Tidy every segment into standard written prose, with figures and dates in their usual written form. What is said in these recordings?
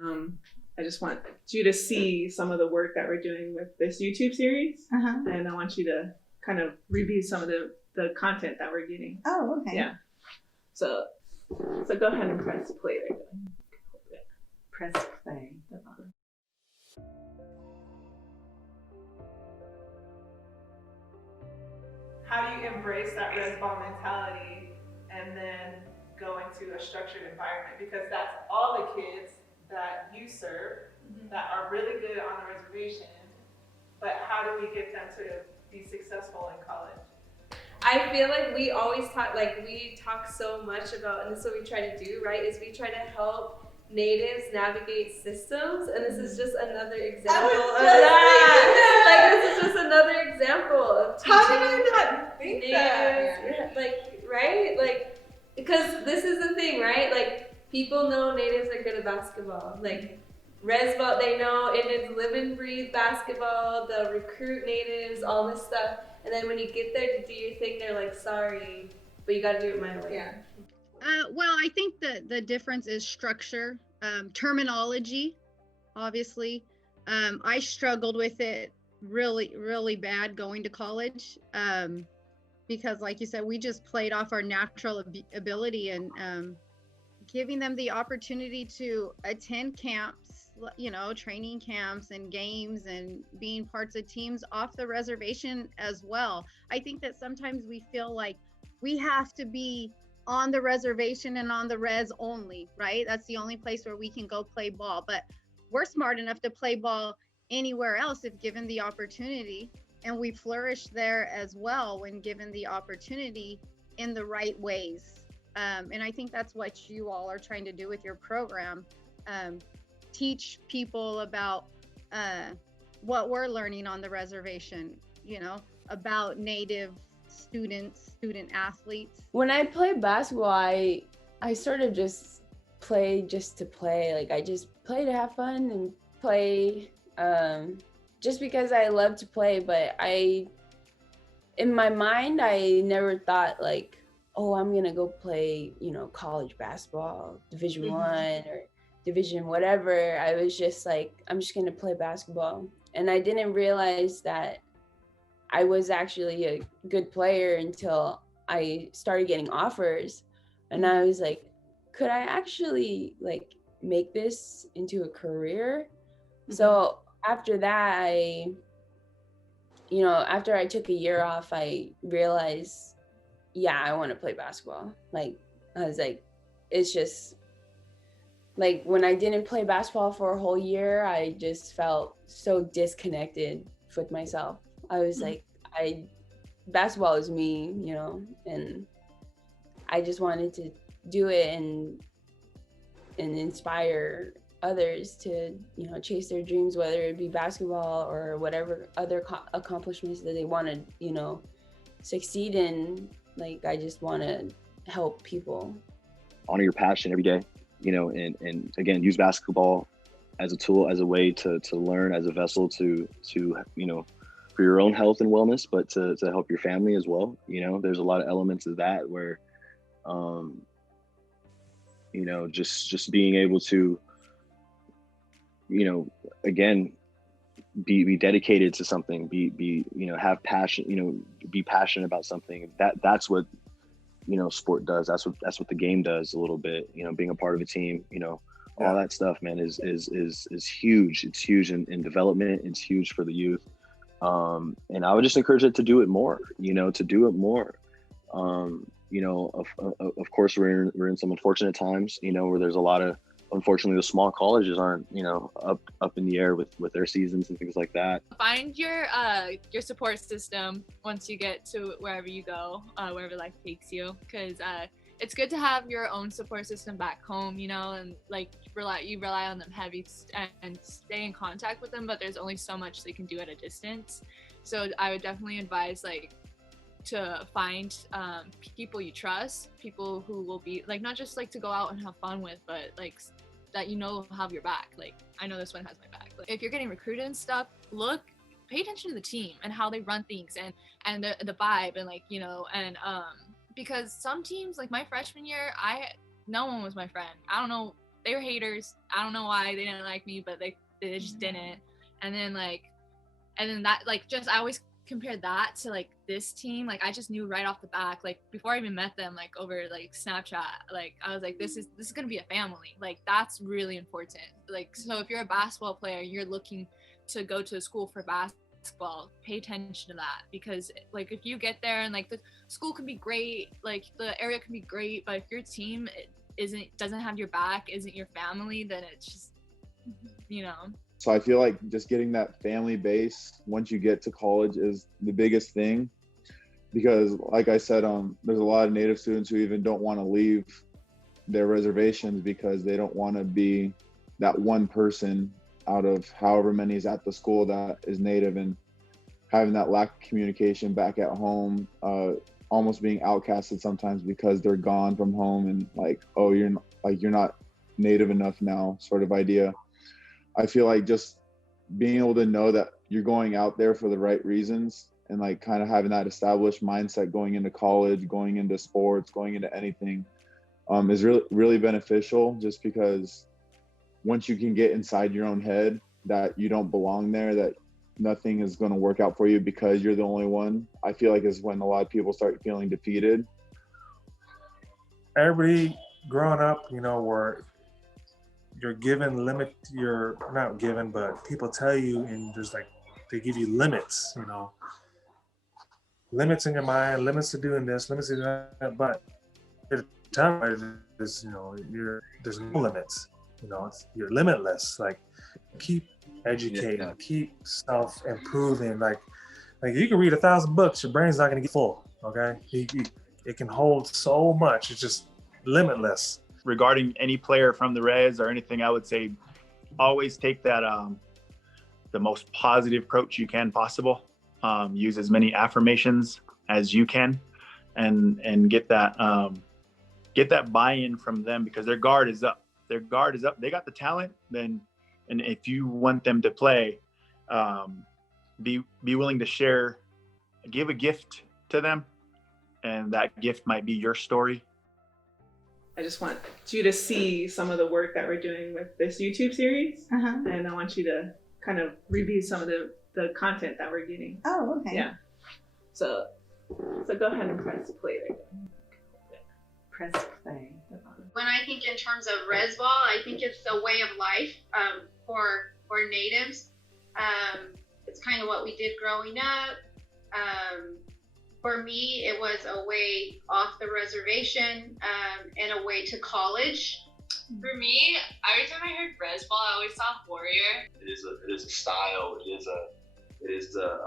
I just want you to see some of the work that we're doing with this YouTube series. And I want you to kind of review some of the content that we're getting. Oh, okay. Yeah. So go ahead and press play there. Press play. How do you embrace that Rez Ball mentality and then go into a structured environment? Because that's all the kids that you serve that are really good on the reservation, but how do we get them to be successful in college? I feel like we always talk, like we talk so much about, and this is what we try to do, right, is we try to help natives navigate systems, and this is just another example of that. Like, this is just another example of teaching. How did I not think that? Like, right? Like, because this is the thing, right? Like, people know natives are good at basketball. Like, Rez Ball, they know it is live and breathe basketball, they'll recruit natives, all this stuff. And then when you get there to do your thing, they're like, sorry, but you gotta do it my way. Yeah. Well, I think the difference is structure, terminology, obviously. I struggled with it really, really bad going to college because, like you said, we just played off our natural ability, and giving them the opportunity to attend camps, you know, training camps and games and being parts of teams off the reservation as well. I think that sometimes we feel like we have to be on the reservation and on the res only, right? That's the only place where we can go play ball, but we're smart enough to play ball anywhere else if given the opportunity, and we flourish there as well when given the opportunity in the right ways. And I think that's what you all are trying to do with your program. Teach people about what we're learning on the reservation, you know, about native students, student athletes. When I play basketball, I sort of just play just to play. Like, I just play to have fun and play just because I love to play. But in my mind, I never thought like, oh, I'm gonna go play, you know, college basketball, Division I or Division whatever. I was just like, I'm just gonna play basketball. And I didn't realize that I was actually a good player until I started getting offers. And I was like, could I actually like make this into a career? So after that, after I took a year off, I realized, yeah, I want to play basketball. Like, I was like, it's just like when I didn't play basketball for a whole year, I just felt so disconnected with myself. I was like, basketball is me, you know, and I just wanted to do it and inspire others to, you know, chase their dreams, whether it be basketball or whatever other accomplishments that they want to, you know, succeed in. Like, I just want to help people. Honor your passion every day, you know, and again, use basketball as a tool, as a way to learn, as a vessel to, you know, for your own health and wellness, but to help your family as well. You know, there's a lot of elements of that where, you know, just being able to, you know, again, be dedicated to something, be, you know, have passion, you know, be passionate about something. That's what, you know, sport does. That's what the game does a little bit, you know, being a part of a team, you know, all that stuff, man, is huge. It's huge in development. It's huge for the youth. And I would just encourage it to do it more, you know, you know, of course we're in some unfortunate times, you know, where there's a lot of, unfortunately, the small colleges aren't, you know, up in the air with their seasons and things like that. Find your support system once you get to wherever you go, wherever life takes you, because it's good to have your own support system back home, you know, and like you rely on them heavy and stay in contact with them, but there's only so much they can do at a distance. So I would definitely advise like to find people you trust, people who will be like, not just like to go out and have fun with, but like that, you know, have your back. Like, I know this one has my back. Like, if you're getting recruited and stuff, pay attention to the team and how they run things and the vibe, and like, you know, and because some teams, like my freshman year, no one was my friend. I don't know, they were haters. I don't know why they didn't like me, but they just didn't. And then that, like, just, I always compared that to like this team. Like, I just knew right off the back, like before I even met them, like over like Snapchat, like I was like, this is gonna be a family. Like, that's really important. Like, so if you're a basketball player, you're looking to go to a school for basketball, pay attention to that, because like if you get there and like the school can be great, like the area can be great, but if your team doesn't have your back, isn't your family, then it's just, you know. So I feel like just getting that family base once you get to college is the biggest thing, because like I said, there's a lot of Native students who even don't want to leave their reservations because they don't want to be that one person out of however many is at the school that is Native, and having that lack of communication back at home, almost being outcasted sometimes because they're gone from home and like, oh, you're not Native enough now, sort of idea. I feel like just being able to know that you're going out there for the right reasons, and like kind of having that established mindset going into college, going into sports, going into anything, is really, really beneficial, just because once you can get inside your own head that you don't belong there, that nothing is going to work out for you because you're the only one, I feel like is when a lot of people start feeling defeated. Everybody growing up, you know, where you're given you're not given, but people tell you, and there's like, they give you limits, you know, limits in your mind, limits to doing this, limits to doing that, but at the time, is, you know, there's no limits, you know, you're limitless. Like, keep educating, keep self-improving. Like you can read 1,000 books, your brain's not gonna get full, okay? It can hold so much, it's just limitless. Regarding any player from the Rez or anything, I would say always take that the most positive approach you can possible. Use as many affirmations as you can, and get that buy-in from them, because their guard is up. They got the talent. And if you want them to play, be willing to share, give a gift to them, and that gift might be your story. I just want you to see some of the work that we're doing with this YouTube series. And I want you to kind of review some of the content that we're getting. Oh, okay. Yeah. So go ahead and press play there. Press play. When I think in terms of Rez Ball, I think it's a way of life for Natives. It's kind of what we did growing up. For me, it was a way off the reservation and a way to college. For me, every time I heard Rez Ball, I always thought Warrior. It is a style. It is a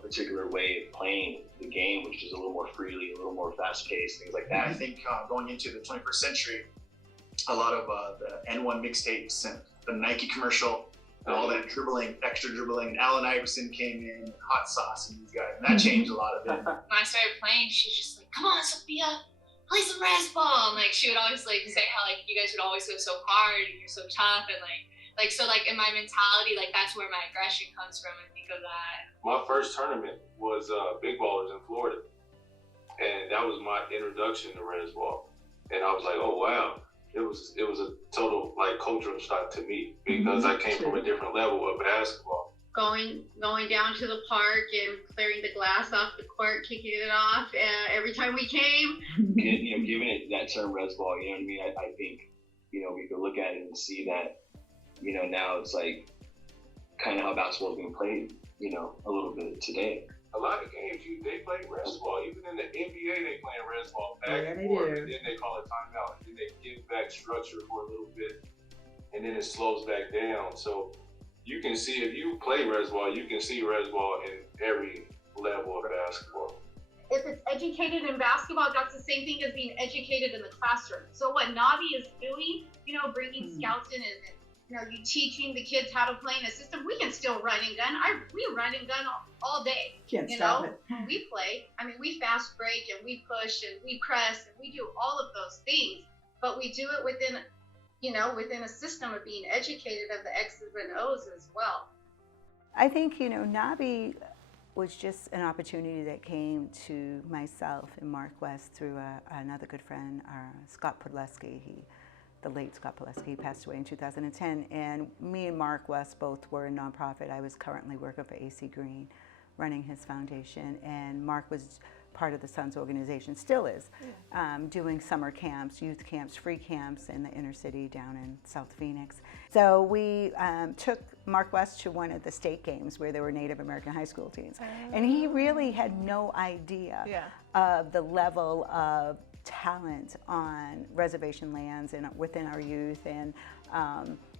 particular way of playing the game, which is a little more freely, a little more fast-paced, things like that. I think going into the 21st century, a lot of the N1 mixtapes and the Nike commercial, and all that dribbling, extra dribbling, and Allen Iverson came in, Hot Sauce, and these guys, and that changed a lot of it. When I started playing, she's just like, "Come on, Sophia, play some Rez Ball." And like, she would always like say how like you guys would always go so hard and you're so tough, and so like in my mentality, like that's where my aggression comes from. I think of that. My first tournament was Big Ballers in Florida, and that was my introduction to Rez Ball, and I was like, oh wow. It was a total like cultural shock to me, because I came from a different level of basketball. Going down to the park and clearing the glass off the court, kicking it off every time we came. Giving it that term Rez Ball, you know what I mean? I think, we could look at it and see that, now it's like kind of how basketball is being played, a little bit today. A lot of games, they play Rez Ball. Even in the NBA, they play Rez Ball back Yeah, and they forth, do. and then they call it timeout, and then they give back structure for a little bit, and then it slows back down. So you can see, if you play Rez Ball, you can see Rez Ball in every level of basketball. If it's educated in basketball, that's the same thing as being educated in the classroom. So what NABI is doing, bringing scouts in and you teaching the kids how to play in a system. We can still run and gun. We run and gun all day. Can't stop it. We play. I mean, we fast break and we push and we press and we do all of those things. But we do it within a system of being educated of the X's and O's as well. I think, NABI was just an opportunity that came to myself and Mark West through another good friend, Scott Podleski. He the late Scott Pileski passed away in 2010, and me and Mark West both were a nonprofit. I was currently working for AC Green, running his foundation, and Mark was part of the Sons organization, still is, doing summer camps, youth camps, free camps in the inner city down in South Phoenix. So we took Mark West to one of the state games where there were Native American high school teams. And he really had no idea of the level of talent on reservation lands and within our youth. And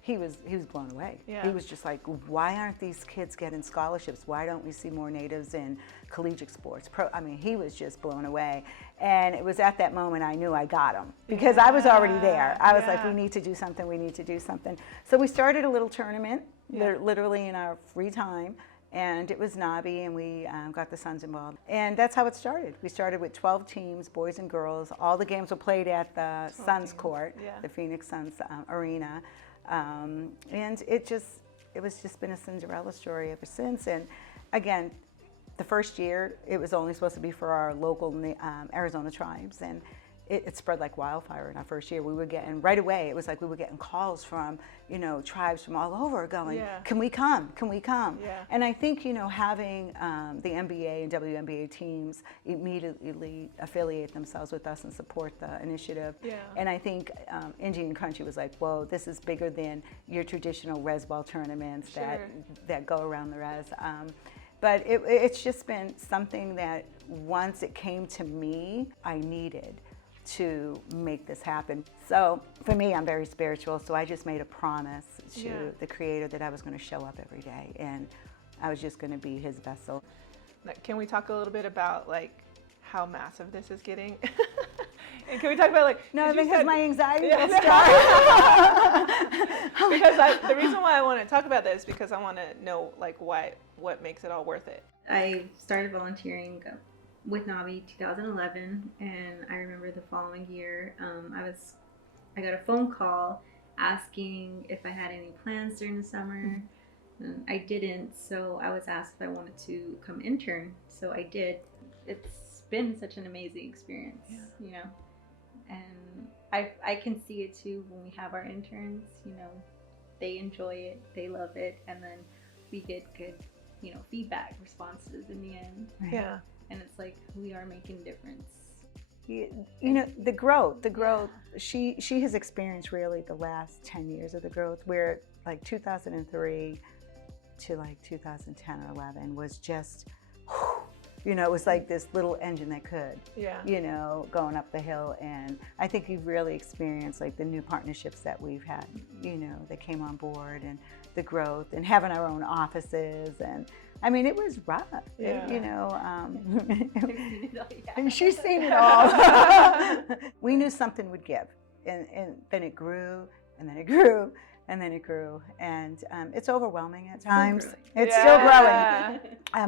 he was blown away. He was just like, why aren't these kids getting scholarships? Why don't we see more natives in collegiate sports? I mean, he was just blown away. And it was at that moment I knew I got him, because I was already there. I was like, we need to do something, we need to do something. So we started a little tournament, literally in our free time. And it was NABI, and we got the Sons involved. And that's how it started. We started with 12 teams, boys and girls. All the games were played at the Suns court, the Phoenix Suns arena. And it was just been a Cinderella story ever since. And again, the first year, it was only supposed to be for our local Arizona tribes. And it spread like wildfire in our first year. We were getting, right away, it was like we were getting calls from, tribes from all over going, can we come? Can we come? And I think, having the NBA and WNBA teams immediately affiliate themselves with us and support the initiative. And I think Indian Country was like, whoa, this is bigger than your traditional Rez Ball tournaments that go around the Rez. But it's just been something that once it came to me, I needed to make this happen. So for me, I'm very spiritual, so I just made a promise to the Creator that I was going to show up every day, and I was just going to be His vessel. Can we talk a little bit about like how massive this is getting? And can we talk about like? No, because my anxiety will Because start. the reason why I want to talk about this is because I want to know like what makes it all worth it. I started volunteering with NABI 2011, and I remember the following year, I got a phone call asking if I had any plans during the summer. I didn't, so I was asked if I wanted to come intern, so I did. It's been such an amazing experience, and I can see it too when we have our interns, they enjoy it, they love it, and then we get good, feedback responses in the end. And it's like, we are making a difference. The growth, she has experienced really the last 10 years of the growth, where like 2003 to like 2010 or 11 was just, it was like this little engine that could, going up the hill. And I think you've really experienced like the new partnerships that we've had, that came on board, and the growth, and having our own offices. And I mean, it was rough, and she's seen it all. We knew something would give, and then it grew, and then it grew, and then it grew, and it's overwhelming at times. It's still growing.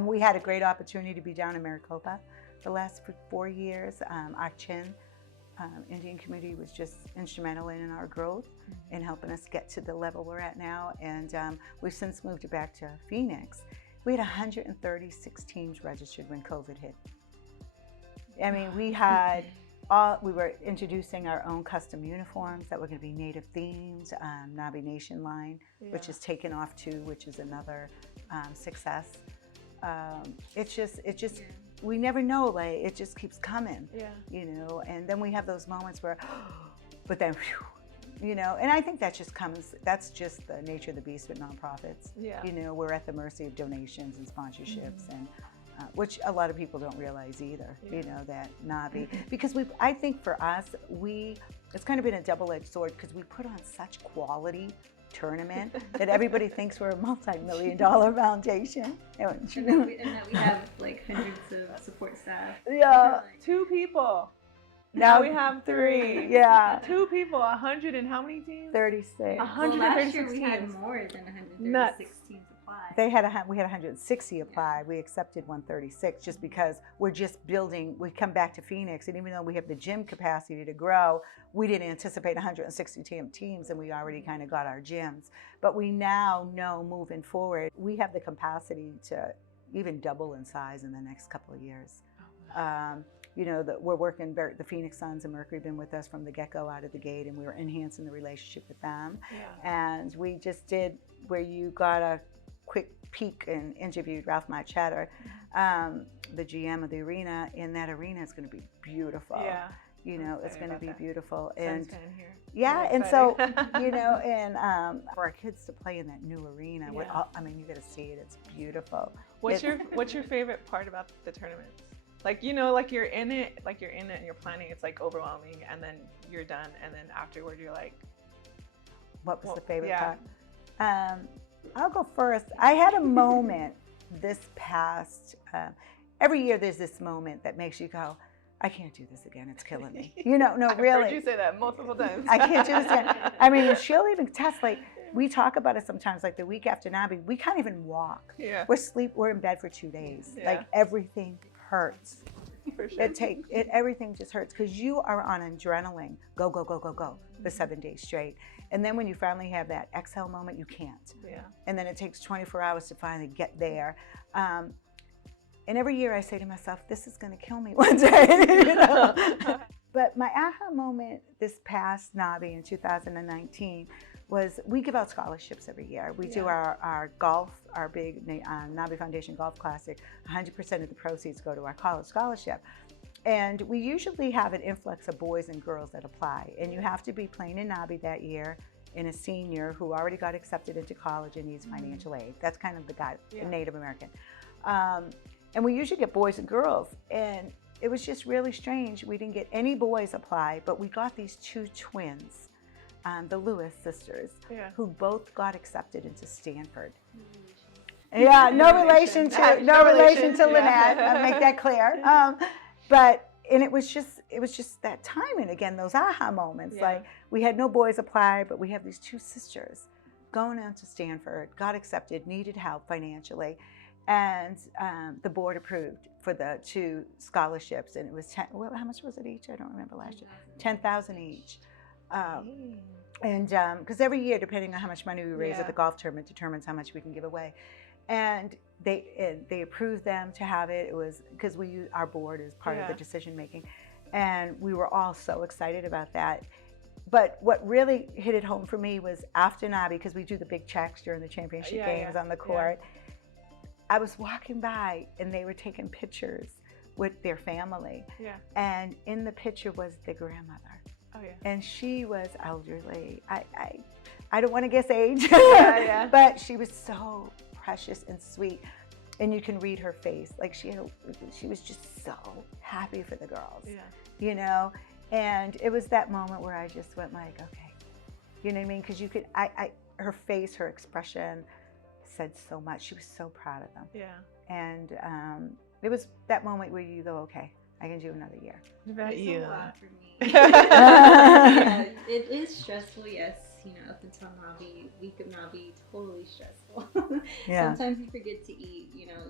We had a great opportunity to be down in Maricopa the last 4 years. Our Chin Indian community was just instrumental in our growth and helping us get to the level we're at now. And we've since moved it back to Phoenix. We had 136 teams registered when COVID hit. I mean, we were introducing our own custom uniforms that were going to be Native themed, NABI Nation line, which is taken off too, which is another success. It's just, we never know, like, it just keeps coming, and then we have those moments where, but then, and I think that just comes, that's just the nature of the beast with nonprofits. We're at the mercy of donations and sponsorships, and which a lot of people don't realize either, that NABI, because I think for us, it's kind of been a double-edged sword, because we put on such quality tournament that everybody thinks we're a multi-million-dollar foundation. And that we have like hundreds of support staff. 2 people. Now we have 3. 2 people, 100 and how many teams? 36. 136 last year we teams. had more than 136 teams apply. We had 160 apply. We accepted 136 just because we're just building. We come back to Phoenix, and even though we have the gym capacity to grow, we didn't anticipate 160 teams, and we already kind of got our gyms. But we now know moving forward, we have the capacity to even double in size in the next couple of years. you know, we're working the Phoenix Suns and Mercury have been with us from the get-go out of the gate, and we were enhancing the relationship with them. And we just did where you got a quick peek and interviewed Ralph Marchetter, the GM of the arena. And that arena is going to be beautiful. You know, it's going to be beautiful. And and so, you know, and for our kids to play in that new arena, I mean, you got to see it. It's beautiful. What's your favorite part about the tournaments? Like, you know, like you're in it and you're planning, it's like overwhelming, and then you're done, and then afterward you're like, what was the favorite part? I'll go first. I had a moment this past, every year there's this moment that makes you go, I can't do this again. It's killing me. You know, no, really. I've heard you say that multiple times. I can't do this again. I mean, she'll even test, like, we talk about it sometimes, like the week after NABI, we can't even walk. We're in bed for 2 days. Like, everything hurts. For sure. Everything just hurts because you are on adrenaline. Go, go, go, go, go for 7 days straight. And then when you finally have that exhale moment, you can't. And then it takes 24 hours to finally get there. And every year I say to myself, this is going to kill me one day. You know? But my aha moment this past NABI in 2019 was we give out scholarships every year. We do our golf, our big NABI Foundation Golf Classic. 100% of the proceeds go to our college scholarship. And we usually have an influx of boys and girls that apply. And you have to be playing in NABI that year and a senior who already got accepted into college and needs financial aid. That's kind of the guy, Native American. And we usually get boys and girls. And it was just really strange. We didn't get any boys apply, but we got these 2 twins. The Lewis sisters, who both got accepted into Stanford. No relation to Lynette. I'll make that clear. And it was just that timing again, those aha moments. Like, we had no boys apply, but we have these 2 sisters going on to Stanford, got accepted, needed help financially, and the board approved for the 2 scholarships, and it was how much was it each? I don't remember last year. $10,000 each. And because every year, depending on how much money we raise at the golf tournament, determines how much we can give away. And they approved them to have it. It was because our board is part of the decision making, and we were all so excited about that. But what really hit it home for me was after NABI, because we do the big checks during the championship games on the court. I was walking by, and they were taking pictures with their family. And in the picture was the grandmother. And she was elderly. I don't want to guess age, but she was so precious and sweet. And you can read her face. Like, she was just so happy for the girls, you know? And it was that moment where I just went like, okay, you know what I mean? Because you could, her face, her expression said so much. She was so proud of them. And it was that moment where you go, okay, I can do another year. What about it's you? A lot for me. It is stressful, yes. You know, up until NABI, week of NABI, totally stressful. Sometimes you forget to eat. You know,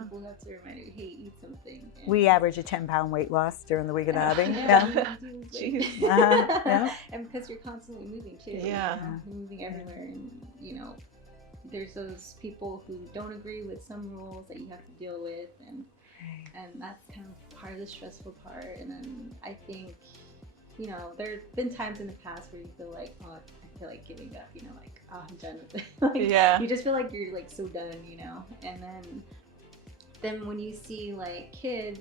people have to remind you, hey, eat something. And we average a 10-pound weight loss during the week of NABI. And because you're constantly moving too. You're moving everywhere, and you know, there's those people who don't agree with some rules that you have to deal with, and that's kind of part of the stressful part. And then I think, you know, there have been times in the past where you feel like, oh, I feel like giving up, you know, like, oh, I'm done with it. Like, you just feel like you're like so done, you know. And then when you see like kids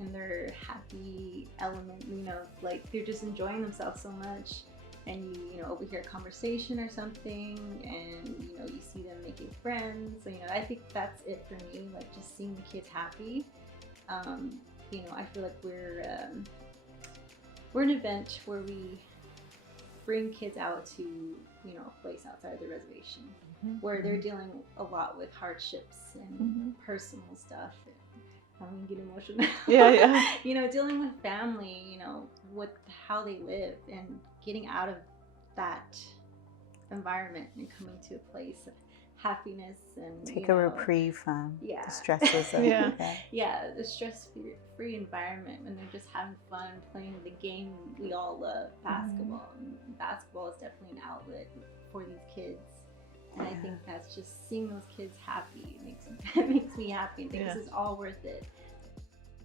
in their happy element, you know, like they're just enjoying themselves so much, and you know, overhear a conversation or something, and you know, you see them making friends. So, you know, I think that's it for me, like just seeing the kids happy. You know, I feel like we're an event where we bring kids out to, you know, a place outside the reservation where they're dealing a lot with hardships and personal stuff. I'm getting emotional. You know, dealing with family, you know, how they live, and getting out of that environment and coming to a place of happiness and take a reprieve from the stresses of the stress-free environment, and they're just having fun playing the game we all love, basketball. And basketball is definitely an outlet for these kids, and I think that's just seeing those kids happy. It makes me happy, and think this is all worth it.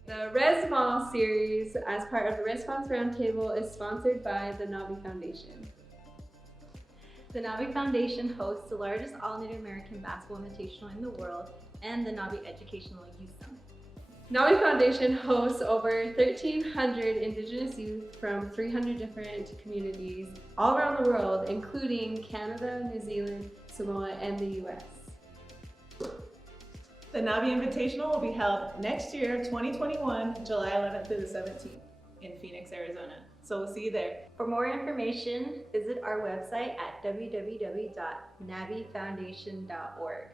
The Rez Ball series, as part of the Response Roundtable, is sponsored by the NABI Foundation. The NABI Foundation hosts the largest all-Native American basketball invitational in the world and the NABI Educational Youth Summit. NABI Foundation hosts over 1,300 Indigenous youth from 300 different communities all around the world, including Canada, New Zealand, Samoa, and the US. The NABI Invitational will be held next year, 2021, July 11th through the 17th in Phoenix, Arizona. So we'll see you there. For more information, visit our website at www.nabifoundation.org.